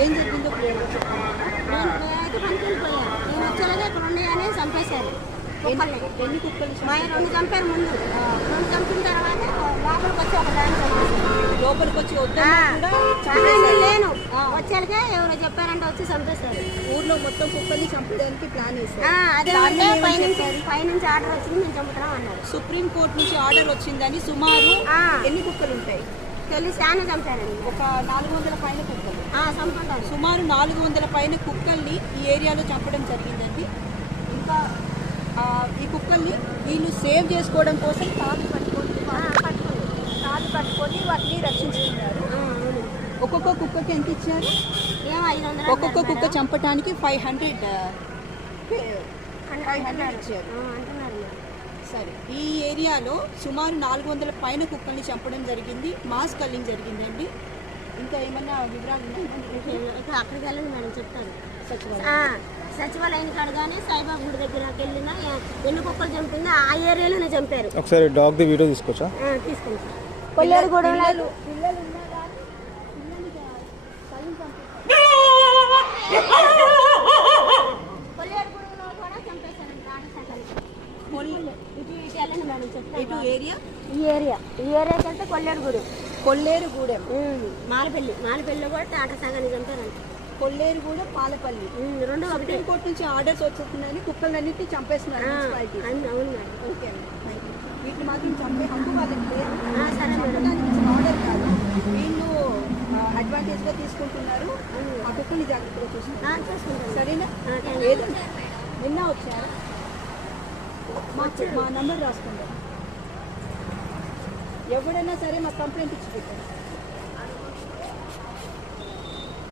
ఏం జరిగిందో క్లియర్గా చెప్పండి. నేనైతే పనికి వెళ్ళిపోయాను. నేను వచ్చేలాగా ఇక్కడ ఉన్నాయని చంపేశారు. ఎన్ని కుక్కలు మా 2 చంపారు ముందు. 2 చంపిన తర్వాత లోపలికి వచ్చి ఒక దాన్ని చంపేశారు. లోపలికి వచ్చి వద్దని కూడా లేను వచ్చాక ఎవరో చెప్పారంటే వచ్చి చంపేశారు. ఊర్లో మొత్తం కుక్కల్ని చంపడానికి ప్లాన్ వేశారు. అదే పైనుంచి ఆర్డర్ వచ్చింది మేము చంపుతాం అన్నారు. సుప్రీం కోర్టు నుంచి ఆర్డర్ వచ్చిందని సుమారు ఎన్ని కుక్కలు ఉంటాయి తెలిసి చాలా చంపారండి. ఒక 400 పైన కుక్కలు చంపుకుంటారు. సుమారు 400 పైన కుక్కల్ని ఈ ఏరియాలో చంపడం జరిగిందండి. ఇంకా ఈ కుక్కల్ని వీళ్ళు సేవ్ చేసుకోవడం కోసం తాళ్ళు పట్టుకొని వాటిని రక్షించుకున్నారు. ఒక్కొక్క కుక్కకి ఎంత ఇచ్చారు? ఒక్కొక్క కుక్క చంపడానికి 500 ఇచ్చారు. సరే, ఈ ఏరియాలో సుమారు 400 పైన కుక్కల్ని చంపడం జరిగింది. మాస్ కల్లింగ్ జరిగిందండి. ఇంకా ఏమన్నా వివరాలు ఉన్నాయా? అక్కడికి వెళ్ళండి మేడం చెప్తాను. సచివాలయానికి అడగానే సాయిబాబు గుడి దగ్గరకు వెళ్ళిన ఎన్ని కుక్కలు చంపిందో ఆ ఏరియాలోనే చంపారు. ఒకసారి డాగ్ ది వీడియో తీసుకోవచ్చా? తీసుకుంటా. కొల్లేరు కూడా పిల్లలు ఈ ఏరియాకి వెళ్తే కొల్లేరుగూడెం మాలపల్లి కూడా టాటా సాగాన్ని చంపారంట. కొల్లేరుగూడెం పాలపల్లి 2 ఒకటే. కోర్టు నుంచి ఆర్డర్స్ వచ్చేస్తున్నాయని కుక్కలన్నింటినీ చంపేస్తున్నారు. అవును మేడం. ఓకే అండి, వీటిని మాత్రం చంపే హక్కు వాళ్ళకి లేదు. చంపడానికి ఆర్డర్ కాదు, వీళ్ళు అడ్వాంటేజ్గా తీసుకుంటున్నారు. ఆ కుక్కల్ని జాగ్రత్తగా చూసుకుంటారు. సరేనా? ఏదైనా నిన్న వచ్చారు మా నంబర్ రాసుకుంటారు. ఎవరైనా సరే మాకు కంప్లైంట్ ఇచ్చి పెట్టారు.